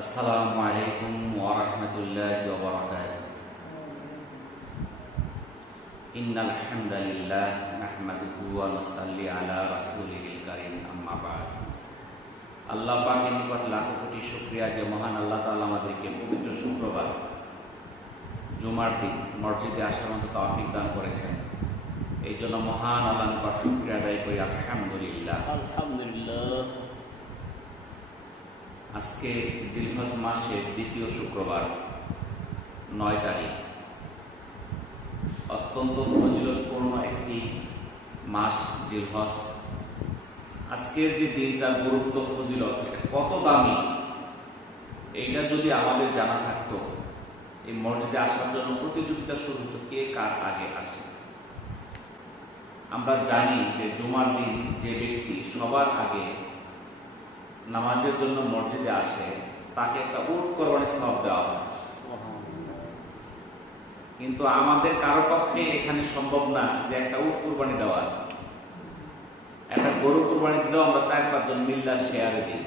আসসালামু আলাইকুম ওয়া রাহমাতুল্লাহি ওয়া বারাকাতুহু। ইন্নাল হামদালিল্লাহ নাহমাদুহু ওয়া নুসাল্লি আলা রাসূলিল কারীম, আম্মা বা'দ। আল্লাহ পাকের নিকট লাখো কোটি শুকরিয়া যে মহান আল্লাহ তাআলা আমাদেরকে পবিত্র শুক্রবার জুমার দিন মসজিদে আসার মতো তৌফিক দান করেছেন। এই জন্য মহান আল্লাহর নিকট শুকরিয়া আদায় করি, আলহামদুলিল্লাহ। আলহামদুলিল্লাহ। আজকে জিলহজ মাসের দ্বিতীয় শুক্রবার ৯ তারিখ, অত্যন্ত ফজিলতপূর্ণ একটি মাস জিলহজ। আজকের যে দিনটার গুরুত্ব ফজিলত এটা কত দামি, এইটা যদি আমাদের জানা থাকতো, এই মসজিদে আসার জন্য প্রতিযোগিতা শুরু হতো কে কার আগে আসে। আমরা জানি যে জুমার দিন যে ব্যক্তি সবার আগে নামাজের জন্য মসজিদে আসে তাকে একটা উট কোরবানির সওয়াব দেওয়া হয়, কিন্তু আমাদের কারো পক্ষে এখানে সম্ভব না যে একটা উট কোরবানি দেওয়া। একটা গরু কোরবানি দিলেও আমরা ৪-৫ জন মিল্লা শেয়ারে দিই,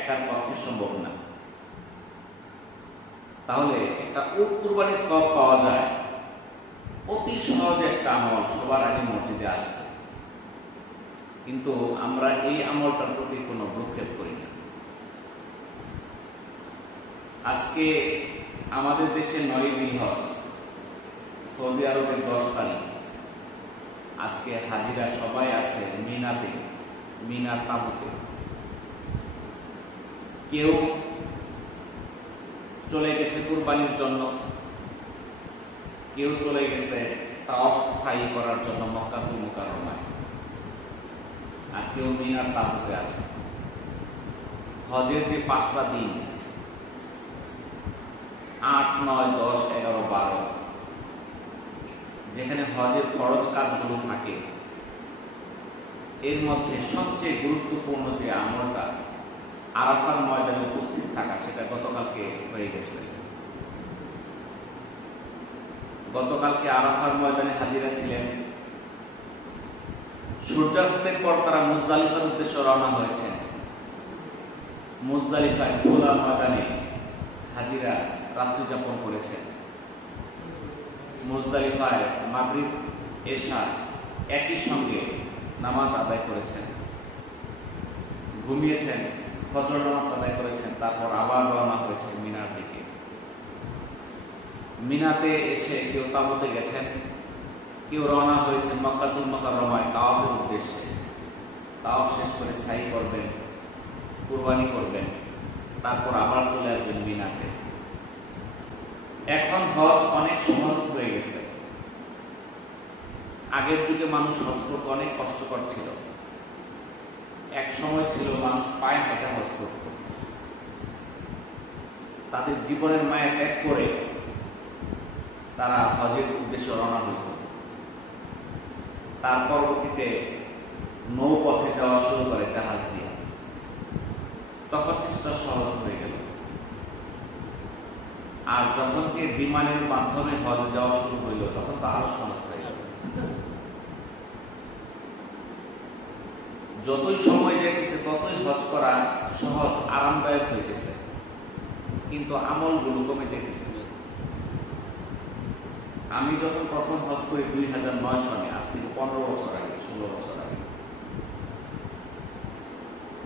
একার পক্ষে সম্ভব না। তাহলে একটা উট কোরবানির সওয়াব পাওয়া যায়, অতি সহজে একটা আমল, সবার আগে মসজিদে আসে, কিন্তু আমরা এই আমলটার প্রতি কোনো ভ্রুক্ষেপ করি না। আজকে আমাদের দেশে ৯ জিলহজ, সৌদি আরবের ১০ তারিখ। আজকে হাজিরা সবাই আছে মিনাতে, মিনার তাঁবুতে। কেউ চলে গেছে কুরবানির জন্য, কেউ চলে গেছে তাওয়াফ সাই করার জন্য মক্কাতুল মুকাররমায়, আর কেউ মিনার তাঁবুতে আছে। হজের যে ৫টা দিন ৮, ৯, ১০, ১১, ১২, যেখানে হজের ফরজ কাজগুলো থাকে, এর মধ্যে সবচেয়ে গুরুত্বপূর্ণ যে আমলটা আরাফার ময়দানে উপস্থিত থাকা, সেটা গতকালকে হয়ে গেছে। গতকালকে আরাফার ময়দানে হাজিরা ছিলেন। সূর্যাস্তের পর তারা মুজদালিফার উদ্দেশ্যে রওনা হয়েছেন। মুজদালিফায় খোলা ময়দানে হাজিরা রাত্রি যাপন করেছেন। মুজদালিফায় মাগরিব এশা একই সঙ্গে নামাজ আদায় করেছেন, ঘুমিয়েছেন, ফজর নামাজ আদায় করেছেন, তারপর আবার রওনা হয়েছেন মিনার দিকে। মিনাতে এসে কেউ তাঁবুতে গেছেন, কেউ রওনা হয়েছেন মক্কাতুল মুকাররমায় তাওয়াফের উদ্দেশ্যে। তাওয়াফ শেষ করে সাই করবেন, কুরবানি করবেন, তারপর আবার চলে আসবেন মিনাতে। এখন হজ অনেক সহজ হয়ে গেছে। আগের যুগে মানুষ হজ করতে অনেক কষ্টকর ছিল। এক সময় ছিল মানুষ পায়ে হেঁটে হজ করত, তাদের জীবনের মায়া ত্যাগ করে তারা হজের উদ্দেশ্যে রওনা হইত। তার পরবর্তীতে নৌপথে যাওয়া শুরু করে জাহাজ দিয়ে, তখন কিছুটা সহজ হয়ে গেল। আর যখন থেকে বিমানের মাধ্যমে হজে যাওয়া শুরু হইল, তখন তো আরো সহজ হয়ে গেল। যতই সময় যাইতেছে ততই হজ করা সহজ, আরামদায়ক হইতেছে, কিন্তু আমলগুলো কমে যাইতেছে। আমি যখন প্রথম হজ করি ২০০৯ সনে, আজ থেকে ১৫ বছর আগে, ১৬ বছর আগে,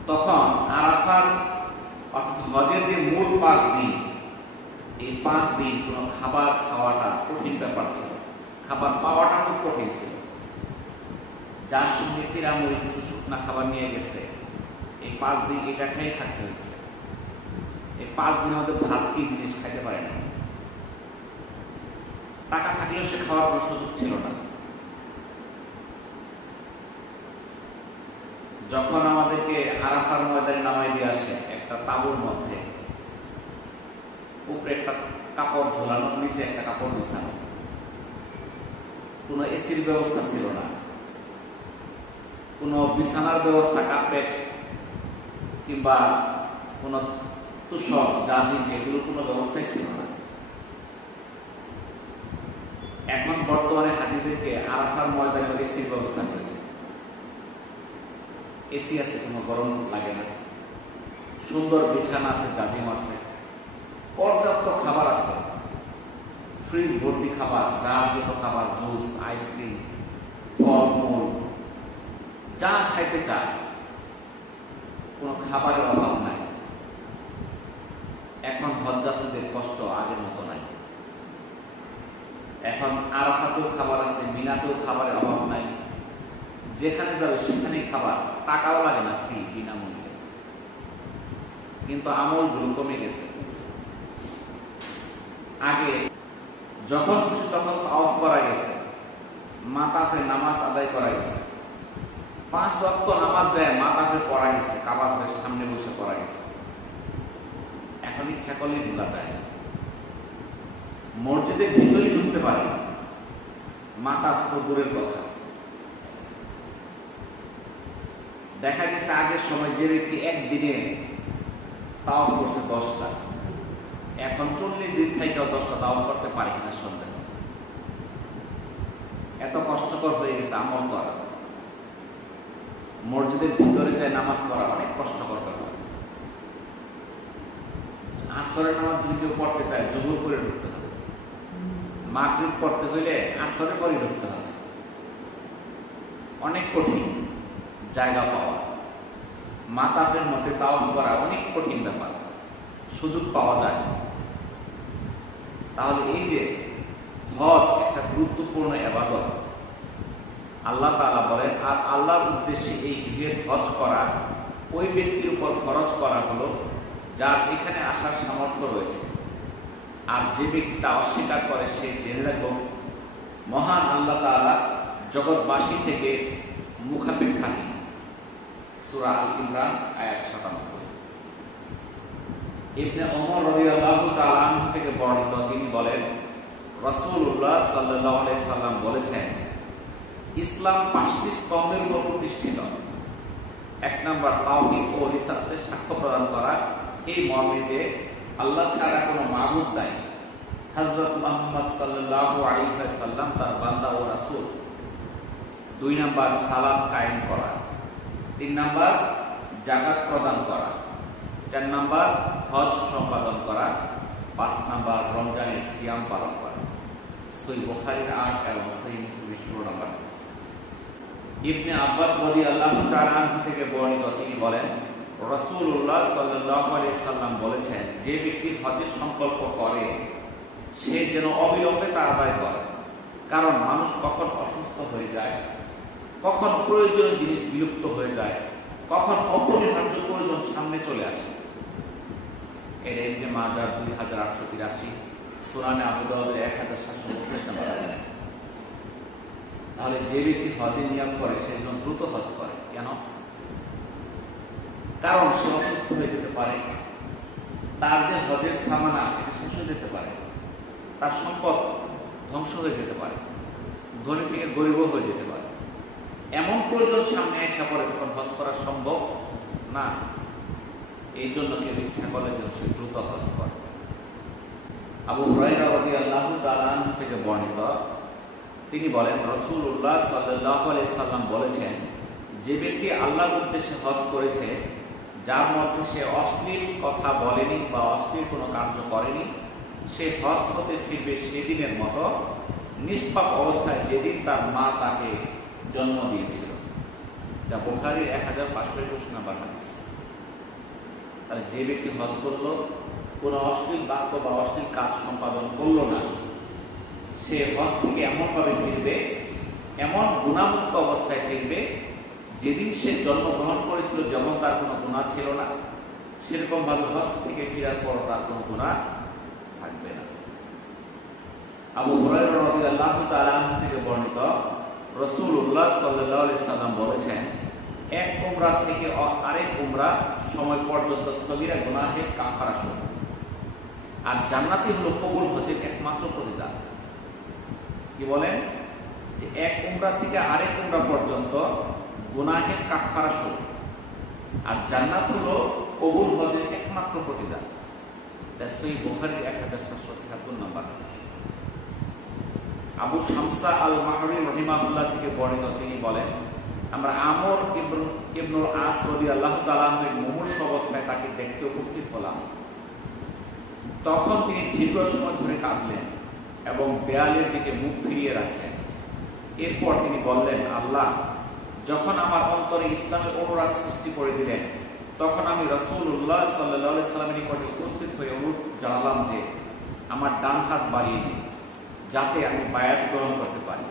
তখন আরাফার অর্থাৎ হজের যে মূল ৫ দিন, এই ৫ দিন কোনো খাবার খাওয়াটা কঠিন ব্যাপার ছিল, খাবার পাওয়াটা খুব কঠিন ছিল। যার সঙ্গে চিরামুড়ি কিছু শুকনা খাবার নিয়ে গেছে, এই ৫ দিন এটা খেয়ে থাকতে হয়েছে। এই ৫ দিন আমাদের ভাত কি জিনিস খাইতে পারে না। টাকা থাকলেও সে খাওয়ার কোনো সুযোগ ছিল না। যখন আমাদেরকে আরাফার ময়দানে নামাই দিয়ে আসে একটা তাঁবুর মধ্যে, উপরে একটা কাপড় ঝোলানো, নিচে একটা কাপড় বিছানো, কোনো এসির ব্যবস্থা ছিল না, কোনো বিছানার ব্যবস্থা, কার্পেট কিংবা কোনো তুষক, জাজিম, এগুলোর কোনো ব্যবস্থাই ছিল না। এখন বর্তমানে হাজিদেরকে আরাফার ময়দানে এসির ব্যবস্থা করেছে। এসি আছে, কোনো গরম লাগে না, সুন্দর বিছানা আছে, জাজিম আছে, পর্যাপ্ত খাবার আছে, ফ্রিজ ভর্তি খাবার, যার যত খাবার, জুস, আইসক্রিম, ফলমূল, যা খাইতে চায়, কোনো খাবারের অভাব নাই। এখন হজযাত্রীদের কষ্ট আগের মতো নাই। এখন আরাফাতেও খাবার আছে, মিনাতেও খাবারের অভাব নাই। যেখানে যাবে সেখানেই খাবার, টাকাও লাগে না, ফ্রি, বিনামূল্যে। কিন্তু আমলগুলো কমে গেছে। আগে যখন খুশি তখন তাওয়াফ করা গেছে, মাতাফে নামাজ আদায় করা গেছে, 5 ওয়াক্ত নামাজ যায় মাতাফে পড়া গেছে, কাবার সামনে বসে পড়া গেছে। এখন ইচ্ছা করলে ঢোকা যায়, মসজিদের ভিতরে ঢুকতে পারে, মাতাফ তো দূরের কথা। দেখা গেছে আগের সময় যে ব্যক্তি একদিনে তাওয়াফ করছে 10টা, এখন 40 দিন থেকেও 10টা তাওয়াফ করতে পারে কিনা সন্দেহ। এত কষ্টকর হয়ে গেছে আমল করা। মসজিদের ভিতরে যায় নামাজ পড়া অনেক কষ্টকর ব্যাপার। আসরের নামাজ যদি কেউ পড়তে চায় জোহর করে ঢুকতে হবে, মাগরিব পড়তে হইলে আসরের পরে ঢুকতে হবে। অনেক কঠিন জায়গা পাওয়া, মাতাফের মধ্যে তাওয়াফ করা অনেক কঠিন ব্যাপার, সুযোগ পাওয়া যায়। তাহলে এই যে হজ একটা গুরুত্বপূর্ণ ইবাদত, আল্লাহ তাআলা বলেন, আর আল্লাহর উদ্দেশ্যে এই গৃহের হজ করা ওই ব্যক্তির উপর ফরজ করা হলো যার এখানে আসার সামর্থ্য রয়েছে। আর যে ব্যক্তি তা অস্বীকার করে সে জেনে রাখো মহান আল্লাহ তাআলা জগৎবাসী থেকে মুখাপেক্ষাহীন। সূরা আল ইমরান আয়াত 97। ইবনে ওমর রাদিয়াল্লাহু তাআলা আনহু থেকে বর্ণিত, তিনি বলেন রাসূলুল্লাহ সাল্লাল্লাহু আলাইহি সাল্লাম বলেছেন, ইসলাম 5টি স্তম্ভের উপর প্রতিষ্ঠিত। 1 নম্বর তাওহীদ ও রিসালাতের সাক্ষ্য প্রদান করা, এই মর্মে যে আল্লাহ ছাড়া কোনো মাবুদ নাই, হযরত মুহাম্মদ সাল্লাল্লাহু আলাইহি ওয়াসাল্লাম তার বান্দা ও রাসূল। 2 নম্বর সালাত কায়েম করা। 3 নম্বর যাকাত প্রদান করা। 4 নম্বর হজ সম্পাদন করা। 5 নম্বর রমজানের সিয়াম পালন করা। সহিহ বুখারীর 8 এবং সহিহ মুসলিমের 16 নম্বর। ইবনে আব্বাস রাদিয়াল্লাহু তাআলা আনহু থেকে বর্ণিত, তিনি বলেন রাসূলুল্লাহ সাল্লাল্লাহু আলাইহি সাল্লাম বলেছেন, যে ব্যক্তি হজের সংকল্প করে সে যেন অবিলম্বে তা আদায় করে। কারণ মানুষ কখন অসুস্থ হয়ে যায়, কখন প্রয়োজনীয় জিনিস বিলুপ্ত হয়ে যায়, কখন অপরিহার্য প্রয়োজন সামনে চলে আসে। এটা ইবনে মাজাহ 2883, সুনানে আবু দাউদ 1732 নম্বর হাদিস। তাহলে যে ব্যক্তি হজে নিয়ত করে সে যেন দ্রুত হজ করে। কেন? কারণ সে অসুস্থ হয়ে যেতে পারে, তার যে হজের সামানা এটা শেষ হয়ে যেতে পারে, তার সম্পদ ধ্বংস হয়ে যেতে পারে, ধনী থেকে গরিব হয়ে যেতে পারে। এমন প্রয়োজন সামনে এসে পড়ে তখন হজ করা সম্ভব না। এই জন্য কেউ ইচ্ছা করে যেন সে দ্রুত হজ করে। আবু হুরায়রা রাদিয়াল্লাহু তাআলা আনহু থেকে বর্ণিত, তিনি বলেন রাসূলুল্লাহ সাল্লাল্লাহু আলাইহি সাল্লাম বলেছেন, যে ব্যক্তি আল্লাহর উদ্দেশ্যে হজ করেছে যার মধ্যে সে অশ্লীল কথা বলেনি বা অশ্লীল কোনো কার্য করেনি, সে হজ হতে ফিরবে সেদিনের মতো নিষ্পাপ অবস্থায় যেদিন তার মা তাকে জন্ম দিয়েছিল। যা বুখারীর 1521 নম্বর হাদিস। তাহলে যে ব্যক্তি হজ করলো, কোনো অশ্লীল বাক্য বা অশ্লীল কাজ সম্পাদন করলো না, সে হজ থেকে এমনভাবে ফিরবে, এমন গুণামুক্ত অবস্থায় ফিরবে যেদিন সে জন্মগ্রহণ করেছিল, যেমন তার কোনো গুনাহ ছিল না, সেরকম ভাবে হজ থেকে ফেরার পর তার কোনো গুনাহ থাকবে না। আবু হুরায়রা রাদিয়াল্লাহু তাআলা আনহু থেকে বর্ণিত, রাসূলুল্লাহ সাল্লাল্লাহু আলাইহি সাল্লাম বলেছেন, এক উমরা থেকে আরেক উমরা সময় পর্যন্ত সগীরা গুনাহের কাফারা স্বরূপ। আর জান্নাতি হলো কবুল হজের একমাত্র প্রতিদান। কি বলেন? যে এক উমরা থেকে আরেক উমরা পর্যন্ত গুনাহের কাফারা স্বরূপ, আর জান্নাত হলো কবুল হজের একমাত্র প্রতিদান। সহিহ বুখারীর 1773 নম্বর হাদিস। আবু শামসা আল মাহরি রাহিমাহুল্লাহ থেকে বর্ণিত, তিনি বলেন আমরা আমর ইবনুল আস রাদিয়াল্লাহু তাআলা আনহুর মুমূর্ষ অবস্থায় তাকে দেখতে উপস্থিত হলাম। তখন তিনি দীর্ঘ সময় ধরে কাঁদলেন এবং দেয়ালের দিকে মুখ ফিরিয়ে রাখলেন। এরপর তিনি বললেন, আল্লাহ, যখন আমার অন্তরে ইসলামের অনুরাগ সৃষ্টি করে দিলেন, তখন আমি রাসূলুল্লাহ সাল্লাল্লাহু আলাইহি সাল্লামের নিকটে উপস্থিত হয়ে অনুরোধ জানালাম যে আমার ডান হাত বাড়িয়ে দিন, যাতে আমি বায়াত গ্রহণ করতে পারি।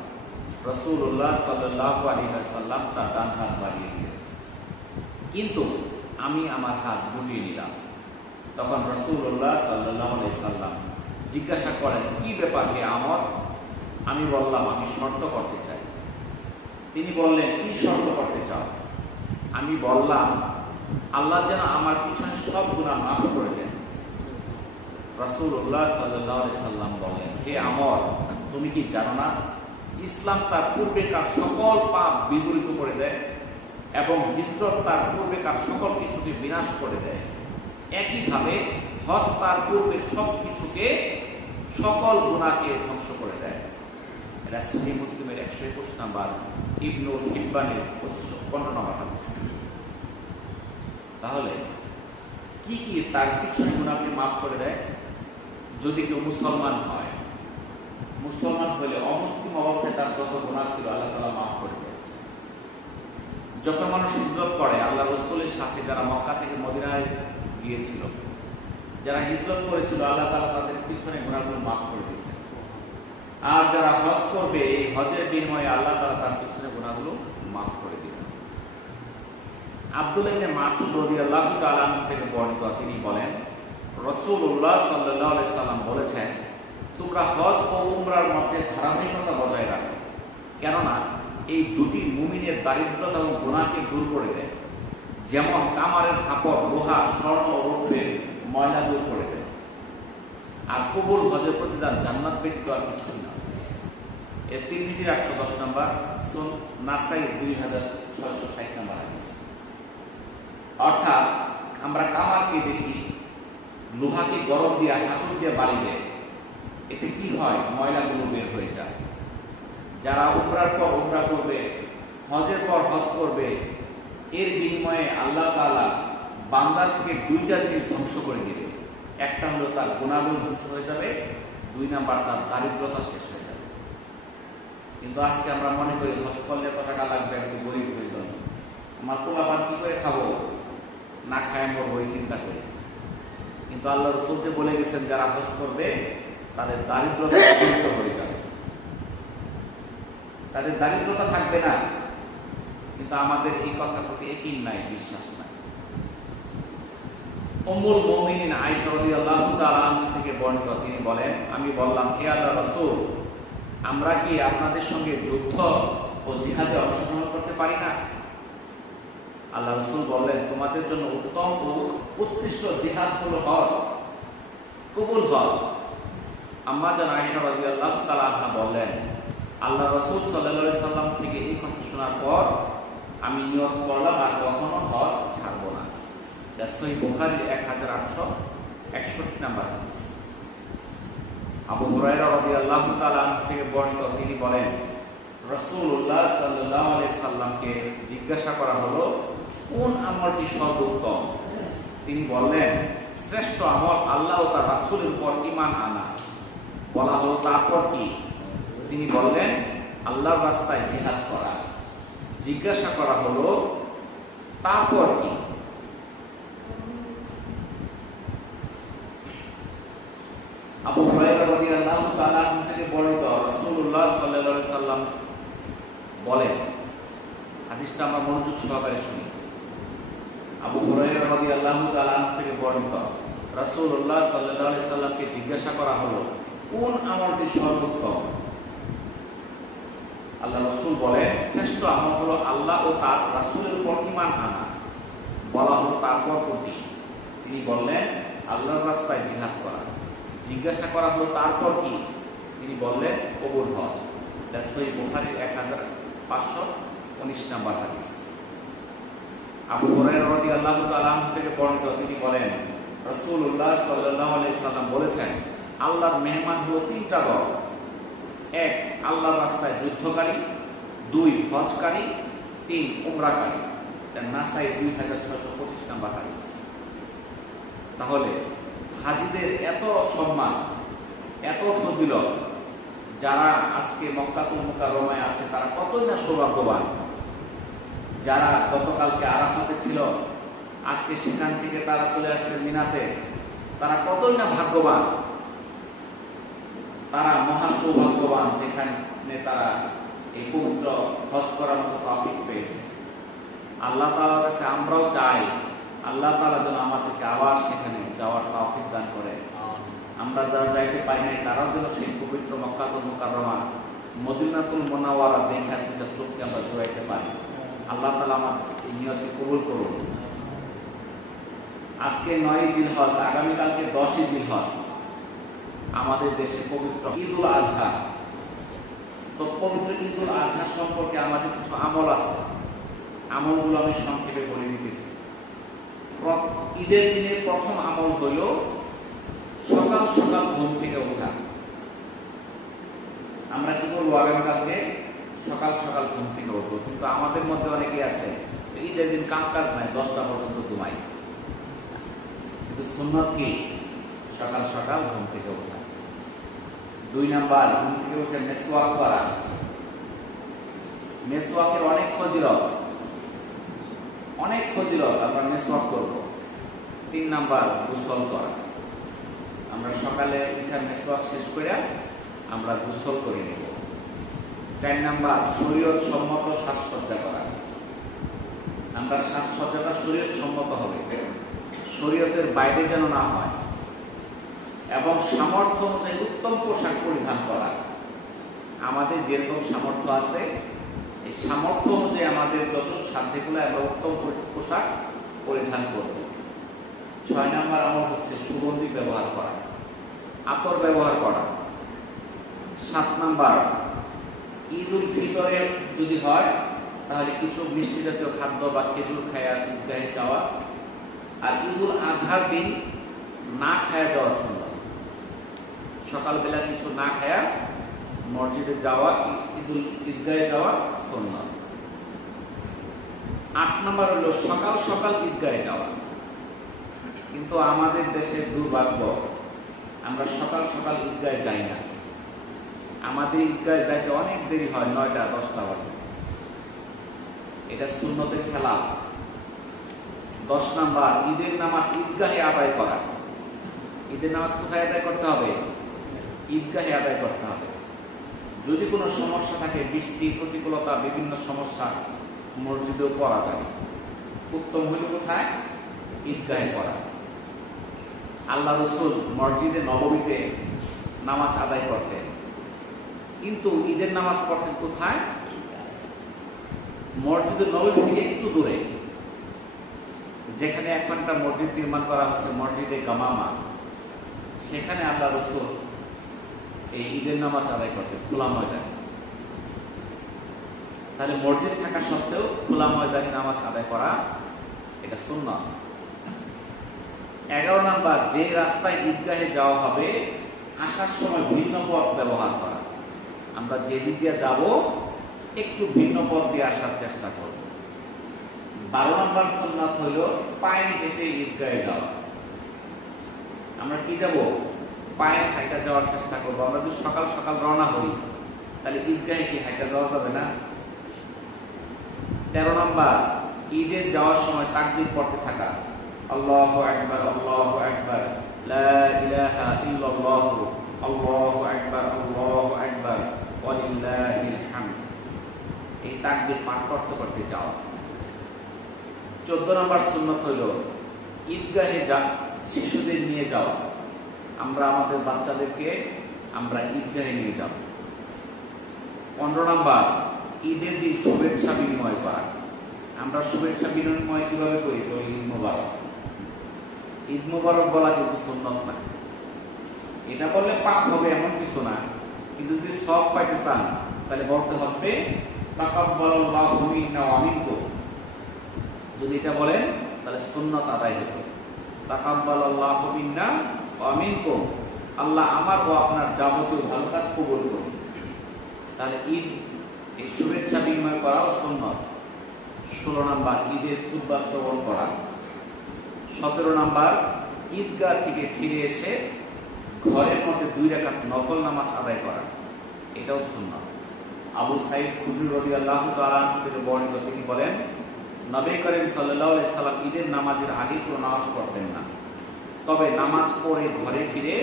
রাসূলুল্লাহ সাল্লাল্লাহু আলাইহি ওয়াসাল্লাম তার ডান হাত বাড়িয়ে দিলেন, কিন্তু আমি আমার হাত গুটিয়ে নিলাম। তখন রাসূলুল্লাহ সাল্লাল্লাহু আলাইহি সাল্লাম জিজ্ঞাসা করেন, কি ব্যাপার হে আমর? আমি বললাম, আমি শর্ত করতে চাই। তিনি বললেন, কি শর্ত করতে চাও? আমি বললাম, আল্লাহ যেন আমার পিছনে সব গুনাহ মাফ করে দেন। রাসূলুল্লাহ সাল্লাল্লাহু আলাইহি সাল্লাম বললেন, হে আমর, তুমি কি জানো না, ইসলাম তার পূর্বেকার সকল পাপ বিদূরিত করে দেয় এবং হিজরত তার পূর্বেকার সকল কিছুকে বিনাশ করে দেয়। একইভাবে হজ তার পূর্বের সব কিছুকে, সকল গুনাহকে ধ্বংস করে দেয়। এটা সহিহ মুসলিমের 121 নাম্বার, ইবনুল হিব্বানের 15 নম্বর হাদিস। তাহলে কি কি তার পিছনে গুনাহকে মাফ করে দেয়? যদি কেউ মুসলমান হয়, মুসলমান হলে অমুসলিম অবস্থায় তার যত গুনাহ ছিল আল্লাহ তাআলা মাফ করে দেয়। যখন মানুষ হিজরত করে, আল্লাহ রাসূলের সাথে যারা মক্কা থেকে মদিনায় গিয়েছিল, যারা হিজরত করেছিল, আল্লাহ তাআলা তাদের পিছনে গুনাহগুলো মাফ করে দিয়েছেন। আর যারা হজ করবে, এই হজের বিনিময়ে আল্লাহ তাআলা তার পিছনে গুনাহগুলো মাফ করে দিবেন। আব্দুল্লাহ ইবনে মাসউদ রাদিয়াল্লাহু তাআলা আনহু থেকে বর্ণিত, তিনি বলেন, রাসূলুল্লাহ সাল্লাল্লাহু আলাইহি সাল্লাম বলেছেন, তোমরা হজ ও উমরার মধ্যে ধারাবাহিকতা বজায় রাখো, কেননা এই দুটি মুমিনের দারিদ্রতা এবং গুনাহকে দূর করে দেয়। যেমন কামারের কাপড় লোহা, স্বর্ণ ও রৌপ্যের ময়লা দূর করে দেয়। আর কবুল হজের প্রতিদান জান্নাত ব্যতীত আর কিছুই না। এর তিরমিজির 810 নম্বর, নাসাই 2660 নম্বর হাদিস। অর্থাৎ আমরা কামারকে দেখি লোহাকে গরম দিয়ে হাতুড়ি দিয়ে বাড়ি দেয়, এতে কি হয়? ময়লাগুলো বের হয়ে যায়। যারা উমরার পর উমরা করবে, হজের পর হজ করবে, এর বিনিময়ে আল্লাহ তাআলা বান্দার থেকে দুইটা জিনিস ধ্বংস করে দিবে। একটা হলো তার গুনাহগুলো ধ্বংস হয়ে যাবে, 2 নাম্বার তার দারিদ্রতা শেষ হয়ে যাবে। কিন্তু আজকে আমরা মনে করি হজ করলে এত টাকা লাগবে, একটু গরিব হয়ে যাবে, আমার পোলাপান কি করে খাবো, না খায় মরবো, এই চিন্তা করি। কিন্তু আল্লাহ রাসূল যে বলে গেছেন, যারা হজ করবে তাদের দারিদ্রতা দূর হয়ে যাবে, তাদের দারিদ্রতা থাকবে না। কিন্তু আমাদের এই কথার প্রতি ইয়াকিন নাই, বিশ্বাস নাই। উম্মুল মুমিনিন আয়েশা রাদিয়াল্লাহু তাআলা আনহা থেকে বর্ণিত, তিনি বলেন, আমি বললাম, হে আল্লাহর রাসূল, আমরা কি আপনাদের সঙ্গে যুদ্ধ ও জিহাদে অংশগ্রহণ করতে পারি না? আল্লাহ রাসূল বললেন, তোমাদের জন্য উত্তম ও উৎকৃষ্ট জিহাদ হলো হজ, কবুল হজ। আম্মা জান আয়েশা রাদিয়াল্লাহু তাআলা আনহা বললেন, আল্লাহ রাসূল সাল্লাল্লাহু আলাইহি সাল্লাম থেকে এই কথা শোনার পর আমি নিয়ত করলাম আর কখনো হজ ছাড়ব না। সহিহ বুখারী 1861 নম্বর হাদিস। আবু হুরায়রা রাদিয়াল্লাহু তাআলা আনহু থেকে বর্ণিত, তিনি বলেন, রাসূলুল্লাহ সাল্লাল্লাহু আলাইহি সাল্লামকে জিজ্ঞাসা করা হলো, কোন আমলটি সর্বোত্তম? তিনি বললেন, শ্রেষ্ঠ আমল আল্লাহ ও তার রাসূলের উপর ঈমান আনা। বলা হলো, তারপর কি? তিনি বললেন, আল্লাহর রাস্তায় জিহাদ করা। জিজ্ঞাসা করা হলো, তারপর কি? আবু হুরায়রা রাদিয়াল্লাহু তাআলা আনহু থেকে বর্ণিত, রাসূলুল্লাহ সাল্লাল্লাহু আলাইহি সাল্লাম বলেন, হাদিসটা আমরা মনোযোগ সহকারে শুনি। আবু হুরায়রা রাদিয়াল্লাহু তাআলা আনহু থেকে বর্ণিত, রাসূলুল্লাহ সাল্লাল্লাহু আলাইহি সাল্লামকে জিজ্ঞাসা করা হলো, কোন আমলটি সর্বোত্তম? আল্লাহ রাসূল বলেন, শ্রেষ্ঠ আমল হলো আল্লাহ ও তার রাসূলের উপর ঈমান আনা। বলা হলো, তারপর কোনটি? তিনি বললেন, আল্লাহর রাস্তায় জিহাদ করা। জিজ্ঞাসা করা হলো, তারপর কি? তিনি বললেন, কবুল হজ। সহিহ বুখারী 1519 নম্বর হাদিস। আবু হুরায়রা রাদিয়াল্লাহু তাআলা আনহু থেকে বর্ণিত, তিনি বলেন, রাসূলুল্লাহ সাল্লাল্লাহু আলাইহি সাল্লাম বলেছেন, আল্লাহর মেহমান হলো 3টা দল। 1, আল্লাহর রাস্তায় যুদ্ধকারী, 2, হজকারী, 3 উমরাকারী, এটা নাসাই 2625 নাম্বার হাদিস। তাহলে হাজিদের এত সম্মান, এত ফজিলত, যারা আজকে মক্কাতুল মুকাররমায় আছে তারা কতই না সৌভাগ্যবান। যারা গতকালকে আরাফাতে ছিল, আজকে সেখান থেকে তারা চলে আসবে মিনাতে, তারা কতই না ভাগ্যবান, তারা মহা সৌভাগ্যবান, যেখানে তারা এই পবিত্র হজ করার মতো তৌফিক পেয়েছে। আল্লাহ তাআলার কাছে আমরাও চাই আল্লাহ তাআলা যেন আমাদেরকে আবার সেখানে যাওয়ার তৌফিক দান করে। আমরা যারা যাইতে পারি নাই তারাও যেন সেই পবিত্র মক্কাতুল মুকাররমা মদিনাতুল মুনাওয়ারা দেখে একটা চোখকে আমরা জোড়াইতে পারি। আল্লাহ তাআলা আমাদের এই নিয়তকে কবুল করুন। আজকে 9 জিলহজ, আগামীকালকে 10 জিলহজ আমাদের দেশে পবিত্র ঈদুল আজহা। তো পবিত্র ঈদুল আজহা সম্পর্কে আমাদের কিছু আমল আছে, আমলগুলো আমি সংক্ষেপে বলে দিতেছি। ঈদের দিনে প্রথম আমল হইল সকাল সকাল ঘুম থেকে ওঠা। আমরা কি বলবো, আগামীকালকে সকাল সকাল ঘুম থেকে উঠবো, কিন্তু আমাদের মধ্যে অনেকে আছে ঈদের দিন কাম কাজ নাই, 10টা পর্যন্ত ঘুমাই। কিন্তু সুন্নাত কি? সকাল সকাল ঘুম থেকে ওঠা। 2 নাম্বার, ঘুম থেকে উঠে মেসওয়াক করা। মেসওয়াকের অনেক ফজিলত, অনেক ফজিলত, আমরা মেসওয়াক করব। 3 নাম্বার, গোসল করা। আমরা সকালে উঠে মেসওয়াক শেষ করে আমরা গোসল করে নেব। 4 নাম্বার, শরীয়ত সম্মত সাজসজ্জা করা। আমরা সাজসজ্জাটা শরীয়ত সম্মত হবে, শরীয়তের বাইরে যেন না হয়, এবং সামর্থ্য অনুযায়ী উত্তম পোশাক পরিধান করা। আমাদের যেরকম সামর্থ্য আছে, এই সামর্থ্য অনুযায়ী আমাদের যত সাধ্যগুলো আমরা উত্তম পোশাক পরিধান করব। 6 নাম্বার আমল হচ্ছে সুগন্ধি ব্যবহার করা, আতর ব্যবহার করা। 7 নাম্বার, ঈদ উল ফিতরে যদি হয় তাহলে কিছু মিষ্টি জাতীয় খাদ্য বা খেজুর খায়া ঈদগাহে যাওয়া। আর ঈদুল আজহার দিন না খায়া যাওয়া সুন্নাত। সকালবেলা কিছু না খায়া মসজিদে যাওয়া, ঈদগাহে যাওয়া সুন্নাত। 8 নাম্বার হলো সকাল সকাল ঈদগাহে যাওয়া। কিন্তু আমাদের দেশের দুর্ভাগ্য, আমরা সকাল সকাল ঈদগাহে যাই না। আমাদের ঈদগাহে যাইতে অনেক দেরি হয়, 9টা 10টা বাজে। এটা সুন্নতের খেলাফ। 10 নাম্বার, ঈদের নামাজ ঈদগাহে আদায় করা। ঈদের নামাজ কোথায় আদায় করতে হবে? ঈদগাহে আদায় করতে হবে। যদি কোনো সমস্যা থাকে, বৃষ্টি, প্রতিকূলতা, বিভিন্ন সমস্যা, মসজিদেও পড়া যায়। উত্তম হইল কোথায়? ঈদগাহে পড়া। আল্লাহ রাসূল মসজিদে নববীতে নামাজ আদায় করতেন, কিন্তু ঈদের নামাজ পড়তেন কোথায়? মসজিদে নববী থেকে একটু দূরে, যেখানে একটা মসজিদ নির্মাণ করা হচ্ছে, মসজিদে গামামা। সেখানে আল্লাহ রাসূল এই ঈদের নামাজ আদায় করতেন খোলা ময়দানে। তাহলে মসজিদ থাকা সত্ত্বেও খোলা ময়দানে নামাজ আদায় করা এটা সুন্নাত। 11 নাম্বার, যে রাস্তায় ঈদগাহে যাওয়া হবে আসার সময় ভিন্ন পথ ব্যবহার করা। আমরা যেদিক দিয়ে যাব একটু ভিন্ন পথ দিয়ে আসার চেষ্টা করব। 12 নাম্বার সুন্নাত হলো পায়ে হেঁটে ঈদগাহে যাওয়া। আমরা কি যাব? পায়ে হাঁটা যাওয়ার চেষ্টা করবো। আমরা যদি সকাল সকাল রওনা হই তাহলে ঈদগাহে কি হাঁটা যাওয়া যাবে না? 13 নাম্বার, ঈদের যাওয়ার সময় তাকবীর পড়তে থাকা। আল্লাহু আকবার, আল্লাহু আকবার, লা ইলাহা ইল্লাল্লাহ, আল্লাহু আকবার, আল্লাহু আকবার, ওয়ালিল্লাহিল হামদ। এই তাকবীর পাঠ করতে করতে যাওয়া। 14 নাম্বার সুন্নাত হলো ঈদগাহে শিশুদের নিয়ে যাওয়া। আমরা আমাদের বাচ্চাদেরকে আমরা ঈদগাহে নিয়ে যাব। 15 নাম্বার, ঈদের দিন শুভেচ্ছা বিনিময় করা। আমরা শুভেচ্ছা বিনিময় কিভাবে করি? ঈদ মোবারক। ঈদ মোবারক বলা কিন্তু সুন্নাত না। এটা বললে পাপ হবে এমন কিছু না, কিন্তু যদি সব পাইতে চান তাহলে বলতে হবে তাকাব্বালাল্লাহু মিন্না ওয়া মিনকুম। যদি এটা বলেন তাহলে সুন্নাত আদায় হবে। তাকাব্বালাল্লাহু মিন্না ওয়া মিনকুম, আল্লাহ আমার ও আপনার যাবতীয় ভালো কাজ কবুল করুন। তাহলে ঈদ এই শুভেচ্ছা বিনিময় করাও সুন্নাত। 16 নাম্বার ঈদের খুতবা শ্রবণ করা, 17 নাম্বার ঈদগাহ থেকে ফিরে এসে ঘরের মধ্যে 2 রাকাত নফল নামাজ আদায় করা, এটাও সুন্নাত। আবু সাঈদ খুদরি রাদিয়াল্লাহু তাআলা আনহু থেকে বর্ণিত, তিনি বলেন নবী করিম সাল্লাল্লাহু আলাইহি সাল্লাম ঈদের নামাজের আগে কোনো নামাজ পড়তেন না, তবে নামাজ পড়ে ঘরে ফিরে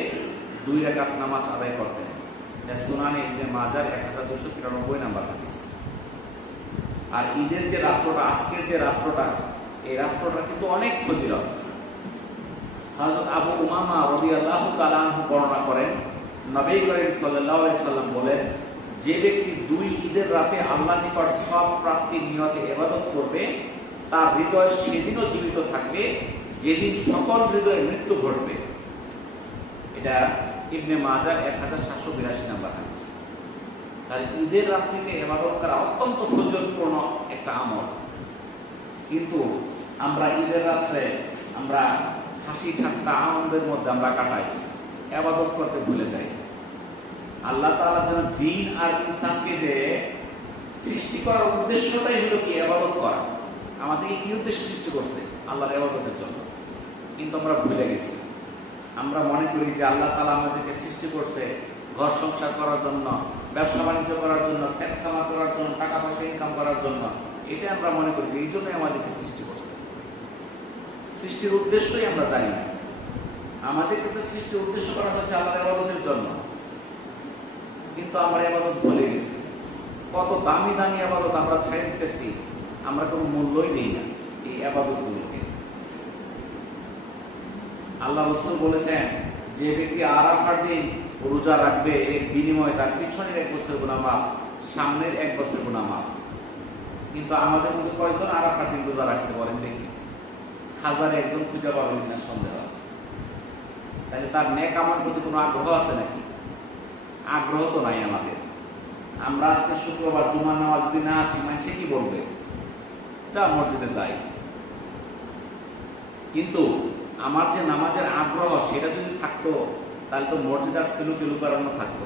2 রাকাত নামাজ আদায় করতেন। এটা সুনানে ইবনে মাজার 1293 নাম্বার হাদিস। আর ঈদের যে রাত্রটা, আজকের যে রাত্রটা, এই রাত্রটা কিন্তু অনেক ফজিলত। হযরত আবু উমামা রাদিয়াল্লাহু তাআলা আনহু বর্ণনা করেন, নবী করিম সাল্লাল্লাহু আলাইহি সাল্লাম বলেন, যে ব্যক্তি 2 ঈদের রাতে আল্লাহর নিকট সওয়াব প্রাপ্তির নিয়তে ইবাদত করবে, তার হৃদয় সেদিনও জীবিত থাকবে যেদিন সকল হৃদয়ের মৃত্যু ঘটবে। এটা ইবনে মাজাহ 1782 নাম্বার হাদিস। তাহলে ঈদের রাত্রিতে ইবাদত করা অত্যন্ত ফজিলতপূর্ণ একটা আমল। কিন্তু আমরা ঈদের রাত্রে আমরা হাসি ঠাট্টা আনন্দের মধ্যে আমরা কাটাই, ইবাদত করতে ভুলে যাই। আল্লাহ তাআলা যেন জিন আর ইনসানকে যে সৃষ্টি করার উদ্দেশ্যটাই হলো কি ইবাদত করা। আমাদেরকে কি উদ্দেশ্যে সৃষ্টি করছে? আল্লাহর ইবাদতের জন্য। কিন্তু আমরা ভুলে গেছি। আমরা মনে করি যে আল্লাহ তাআলা আমাদেরকে সৃষ্টি করছে ঘর সংসার করার জন্য, ব্যবসা বাণিজ্য করার জন্য, পেট কামা করার জন্য, টাকা পয়সা ইনকাম করার জন্য। এটা আমরা মনে করি যে এই জন্যই আমাদেরকে সৃষ্টি করছে। সৃষ্টির উদ্দেশ্যই আমরা জানি না। আমাদেরকে তো সৃষ্টির উদ্দেশ্য করা হচ্ছে আল্লাহর ইবাদতের জন্য, কিন্তু আমরা ইবাদত ভুলে গেছি। কত দামি দামি ইবাদত আমরা ছেড়ে দিতেছি, আমরা কোনো মূল্যই দেই না এই ইবাদতগুলোকে। আল্লাহ রাসূল বলেছেন, যে ব্যক্তি আরাফার দিন রোজা রাখবে, এর বিনিময়ে তার পিছনের 1 বছর গুনাহ মাফ, সামনের 1 বছর গুনাহ মাফ। কিন্তু আমাদের মধ্যে কয়জন আরাফার দিন রোজা রাখছে বলেন দেখি? হাজারে একজন খুঁজে পাবেন না সন্দেহ। তাহলে তার নেক আমল প্রতি কোনো আগ্রহ আছে নাকি? আগ্রহ তো নাই আমাদের। আমরা আজকে শুক্রবার জুমার নামাজ যদি না আসি, মানুষে কি বলবে? যা মসজিদে যাই। কিন্তু আমার যে নামাজের আগ্রহ সেটা যদি থাকতো, তাহলে তো মসজিদ আজকে লুকিয়ে করানো থাকতো।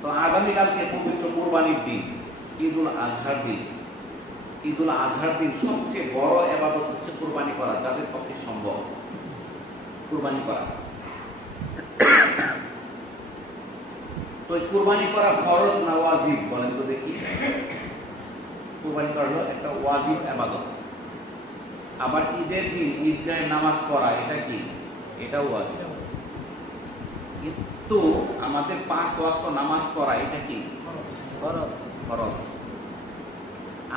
তো আগামীকালকে পবিত্র কুরবানির দিন, ঈদুল আজহার দিন। ঈদুল আজহার দিন সবচেয়ে বড় ইবাদত হচ্ছে কুরবানি করা, যাদের পক্ষে সম্ভব কুরবানি করা। তো কুরবানি করা ফরজ না ওয়াজিব বলেন তো দেখি? কুরবানি করা হলো একটা ওয়াজিব ইবাদত। আবার ঈদের দিন ঈদগাহে নামাজ পড়া, এটা কি? এটাও ওয়াজিব। কিন্তু আমাদের 5 ওয়াক্ত নামাজ পড়া, এটা কি? ফরজ।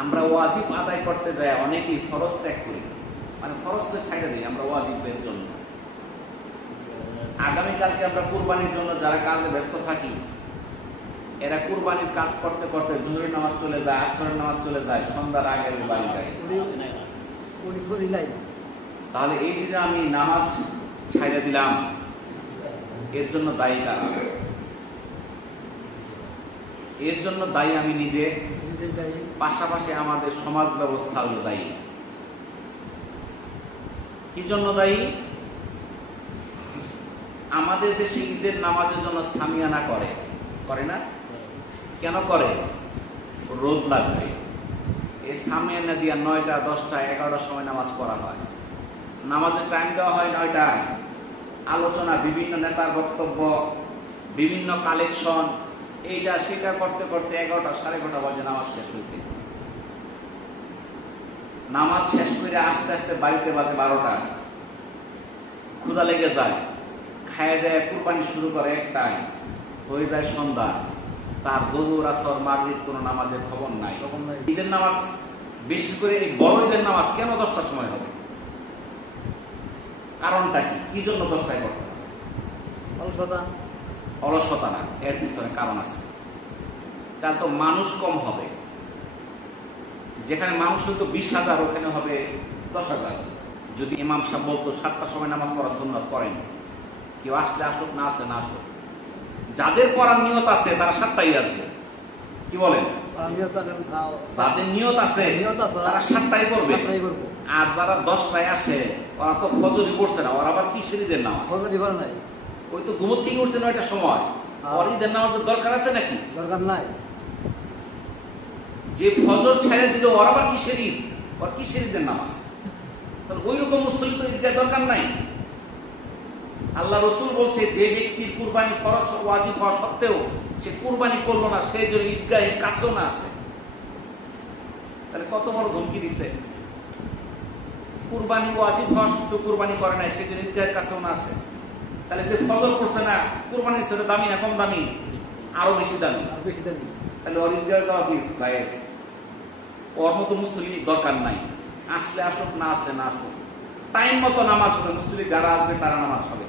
আমরা ওয়াজিব আদায় করতে যাই অনেকেই ফরজ ত্যাগ করি, মানে ফরজকে ছেড়ে দিই আমরা ওয়াজিবের জন্য। আগামীকালকে আমরা কুরবানির জন্য যারা কাজে ব্যস্ত থাকি, এরা কুরবানির কাজ করতে করতে জোহরের নামাজ চলে যায়, আসরের নামাজ চলে যায়, সন্ধ্যার আগে বাড়ি যায়। তাহলে এই যে আমি নামাজ ছাইড়া দিলাম, এর জন্য দায়ী কারা? এর জন্য দায়ী আমি নিজে, পাশাপাশি আমাদের সমাজ ব্যবস্থা হলো দায়ী। কি জন্য দায়ী? আমাদের দেশে ঈদের নামাজের জন্য সামিয়ানা করে না? কেন করে? রোদ লাগবে। এই সামিয়ানা দিয়া 9টা, 10টা, 11টার সময় নামাজ পড়া হয়। নামাজের টাইম দেওয়া হয় 9টায়। আলোচনা, বিভিন্ন নেতার বক্তব্য, বিভিন্ন কালেকশন, এইটা সেটা করতে করতে 11টা, 11:30 বাজে নামাজ শেষ হইতে। নামাজ শেষ করে আস্তে আস্তে বাড়িতে বাজে 12টা। ক্ষুধা লেগে যায়, খায় দেয়, কুরবানি শুরু করে 1টায়, হয়ে যায় সন্ধ্যা। তার জোহর, আসর, মাগরিব কোনো নামাজের খবর নাই। ঈদের নামাজ, বিশেষ করে এই বড় ঈদের নামাজ কেন 10টার সময় হবে? কারণটা কি? কি জন্য 10টায় করতে হবে? অলসতা না, এর পিছনে কারণ আছে। তার তো মানুষ কম হবে। যেখানে মানুষ হয়তো 20,000, ওখানে হবে 10,000। যদি ইমাম সাহেব বলতো 7টার সময় নামাজ পড়া সুন্নাত, করেন, কেউ আসলে আসুক, না আসলে না আসুক। যাদের পড়ার নিয়ত আছে তারা 7টায় আসবে। কি বলেন? যাদের নিয়ত আছে তারা 7টায় করবে। আর যারা 10টায় আসে, ওরা তো ফজরই পড়ছে না, ওরা আবার কিসের ঈদের নামাজ? ওই তো ঘুমোর থেকে উঠছে 9টার সময়। ওর ঈদের নামাজের দরকার আছে নাকি? দরকার নাই। যে ফজর ছেড়ে দিল ওর আবার কিসের ঈদ, ওর কিসের ঈদের নামাজ? তাহলে ওই রকম মুসল্লি তো ঈদগাহ দরকার নাই। আল্লাহ রসুল বলছে যে ব্যক্তির কুরবানি ফরজ ওয়াজিব হওয়া সত্ত্বেও সে কুরবানি করলো না, সে যেন ঈদগাহের কাছেও না আসে। তাহলে কত বড় ধমকি দিচ্ছে। কুরবানি ওয়াজিব হওয়া সত্ত্বেও কুরবানি করে নাই, সে যেন ঈদগাহের কাছেও না আসে। তাহলে যে ফজর করছে না, কুরবানির ছেলে দামি না কম দামি? আরো বেশি দামি। তাহলে ওর ঈদগাহ যাওয়া কি জায়েজ? ওর মতো মুসল্লি দরকার নাই। আসলে আসুক, না আসলে না আসুক, টাইম মতো নামাজ হবে। মুসল্লি যারা আসবে তারা নামাজ হবে।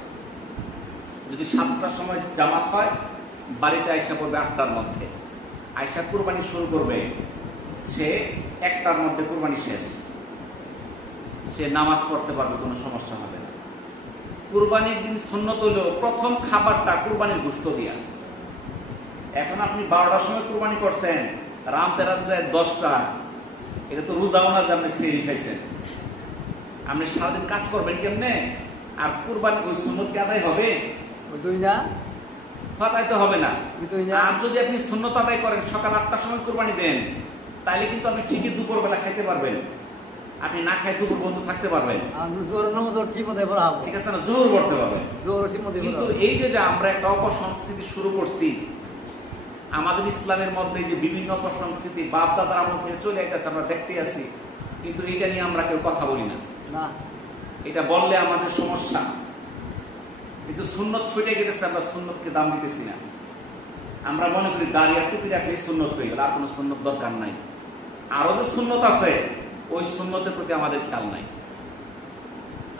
যদি 7টার সময় জামাত হয়, বাড়িতে আয়সা পড়বে 8টার মধ্যে। আয়সা কুরবানি শুরু করবে, সে 1টার মধ্যে কুরবানি শেষ, সে নামাজ পড়তে পারবে, কোনো সমস্যা হবে না। কুরবানির দিন সুন্নত হলো প্রথম খাবারটা কুরবানির গোশত দিয়া। এখন আপনি 12টার সময় কুরবানি করছেন, রামতে 10টা, এটা তো রোজাও না যে আপনি সেহরি খাইছেন। আপনি সারাদিন কাজ করবেন কেমনে? আর কুরবানি ওই সুন্নত কি আদায় হবে? আদায় তো হবে না। আর যদি আপনি সুন্নত আদায় করেন, সকাল 8টার সময় কুরবানি দেন, তাইলে কিন্তু আপনি ঠিকই দুপুর বেলা খাইতে পারবেন। আপনি না খাই দুপুর বন্ধু থাকতে পারবেন, ঠিক আছে না? জোর করতে পারবেন। কিন্তু এই যে আমরা একটা অপসংস্কৃতি শুরু করছি, আমাদের ইসলামের মধ্যে যে বিভিন্ন অপসংস্কৃতি বাপ দাদার আমল থেকে চলে আসতেছে, আমরা দেখতে আছি, কিন্তু এটা নিয়ে আমরা কেউ কথা বলি না। এটা বললে আমাদের সমস্যা। কিন্তু সুন্নত ছুটে গেছে, আমরা সুন্নতকে দাম দিতেছি না। আমরা মনে করি দাঁড়িয়ে টুপি রাখলে সুন্নত হয়ে গেল, আর কোনো সুন্নত দরকার নাই। আরো যে সুন্নত আছে, ওই সুন্নতের প্রতি আমাদের খেয়াল নাই।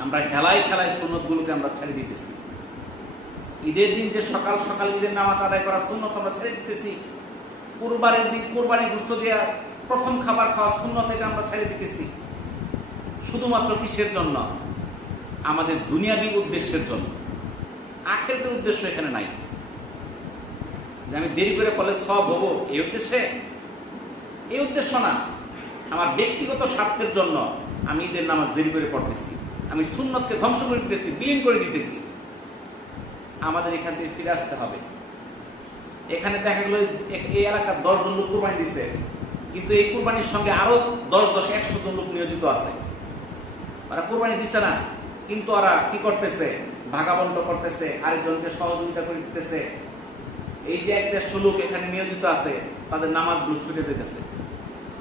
আমরা খেলায় খেলায় সুন্নত গুলোকে আমরা ছেড়ে দিতেছি। ঈদের দিন যে সকাল সকাল ঈদের নামাজ আদায় করার সুন্নত আমরা ছেড়ে দিতেছি। কুরবানির দিন কুরবানি গোশত দিয়া প্রথম খাবার খাওয়া সুন্নত, এটা আমরা ছেড়ে দিতেছি। শুধুমাত্র কিসের জন্য? আমাদের দুনিয়াবী উদ্দেশ্যের জন্য। আখিরাতের উদ্দেশ্য এখানে নাই যে আমি দেরি করে পড়লে সব হবো, এই উদ্দেশ্যে, এই উদ্দেশ্য না। আমার ব্যক্তিগত স্বার্থের জন্য আমি ঈদের নামাজ দেরি করে পড়তেছি, আমি সুন্নতকে ধ্বংস করে দিতেছি, বিলীন করে দিতেছি। আমাদের এখান থেকে ফিরে আসতে হবে। এখানে দেখা গেল এই এলাকার 10 জন লোক কুরবানি দিচ্ছে, কিন্তু এই কুরবানির সঙ্গে আরো 10-100 জন লোক নিয়োজিত আছে। ওরা কুরবানি দিচ্ছে না, কিন্তু ওরা কি করতেছে? ভাগাবন্ট করতেছে, আরেকজনকে সহযোগিতা করে দিতেছে। এই যে 1-150 লোক এখানে নিয়োজিত আছে, তাদের নামাজগুলো ছুটে যেতেছে।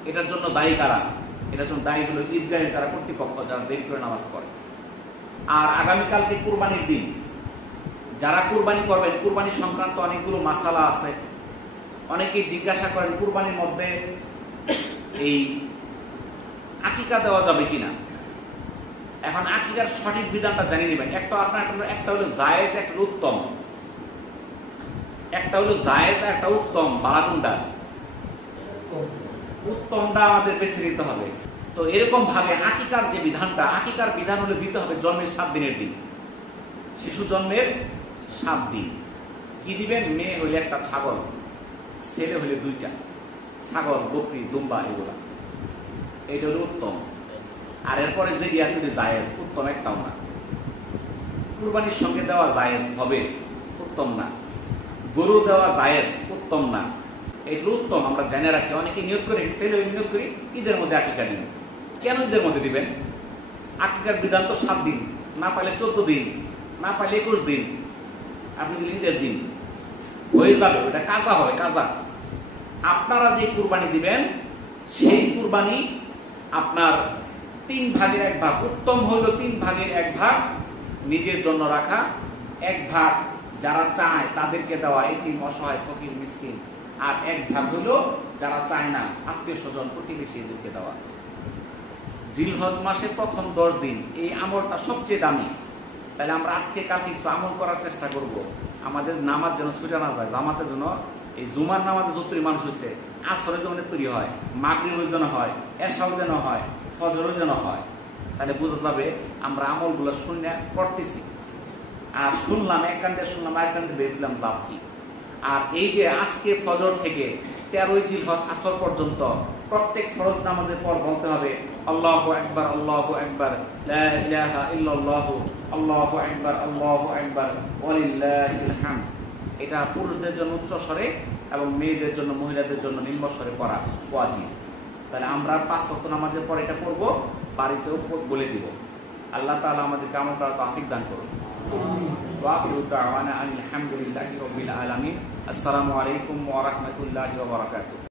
এটার জন্য দায়ী কারা? এটার জন্য দায়ী হলো ঈদগাহের যারা কর্তৃপক্ষ, যারা দেরি করে নামাজ পড়ে। আর আগামীকালকে কুরবানির দিন, যারা কুরবানি করবেন, কুরবানি সংক্রান্ত অনেকগুলো মাসালা আছে। অনেকেই জিজ্ঞাসা করেন কুরবানির মধ্যে এই আকিকা দেওয়া যাবে কিনা। এখন আকিকার সঠিক বিধানটা জানিয়ে নেবেন। একটা হলো জায়েজ, একটা উত্তম। একটা হলো জায়েজ আর একটা উত্তম। বালাগুনটা উত্তমটা আমাদের বেছে নিতে হবে। তো এরকম ভাবে আকিকার যে বিধানটা, আকিকার বিধান হলে দিতে হবে জন্মের 7 দিনের দিন। শিশু জন্মের 7 দিন কি দিবেন? মেয়ে হইলে একটা ছাগল, ছেলে হইলে 2টা ছাগল, বকরি, দুম্বা, এগুলা। এইটা হলো উত্তম। আর এরপরে যেটি আছে জায়েজ, উত্তম একটাও না। কুরবানির সঙ্গে দেওয়া জায়েজ হবে, উত্তম না। গরু দেওয়া জায়েজ, উত্তম না। এইগুলো উত্তম আমরা জেনে রাখি। অনেকে নিয়োগ করে, ছেলে নিয়োগ করি ঈদের মধ্যে আকিকা দিন। কেন ঈদের মধ্যে দিবেন? আকিকার বিধান তো 7 দিন, না পাইলে 14 দিন, না পাইলে 21 দিন। আপনি যদি ঈদের দিন হয়ে যাবে, ওটা কাজা হবে, কাজা। আপনারা যে কুরবানি দিবেন, সেই কুরবানি আপনার 3 ভাগের 1 ভাগ, উত্তম হইল 3 ভাগের 1 ভাগ নিজের জন্য রাখা, 1 ভাগ যারা চায় তাদেরকে দেওয়া, এতিম, অসহায়, ফকির, মিসকিন। আর 1 ভাগ হলো যারা চায় না, আত্মীয় স্বজন, প্রতিবেশী, এদেরকে দেওয়া। জিলহজ মাসের প্রথম 10 দিন এই আমলটা সবচেয়ে দামি। তাহলে আমরা আজকে কালকে কিছু আমল করার চেষ্টা করব। আমাদের নামাজ যেন ছুটে না যায়। জামাতের জন্য এই জুমার নামাজে যতই মানুষ হচ্ছে, আসরের জন্য তৈরি হয়, মাগরিবের জন্য হয়, এশাও যেন হয়, ফজরও যেন হয়। তাহলে বোঝা যাবে আমরা আমলগুলো শুনে করতেছি। আর শুনলাম, এক কান্দে শুনলাম, আর কান্দে বের দিলাম, লাভ কি? আর এই যে আজকে ফজর থেকে 13 জিলহজ আসর পর্যন্ত প্রত্যেক ফরজ নামাজের পর বলতে হবে আল্লাহু আকবার, আল্লাহু আকবার, লা ইলাহা ইল্লাল্লাহু, আল্লাহু আকবার, আল্লাহু আকবার, ওয়ালিল্লাহিল হামদ। এটা পুরুষদের জন্য উচ্চ স্বরে এবং মেয়েদের জন্য, মহিলাদের জন্য নিম্নস্বরে পড়া ওয়াজিব। তাহলে আমরা 5 ওয়াক্ত নামাজের পর এটা করব, বাড়িতেও বলে দিব। আল্লাহ তাআলা আমাদেরকে আমল করার তৌফিক দান করুন। ওয়া আখিরু দাওয়ানা আলহামদুলিল্লাহি রাব্বিল আলামিন। আসসালামু আলাইকুম ওয়া রাহমাতুল্লাহি ওয়া বারাকাতুহু।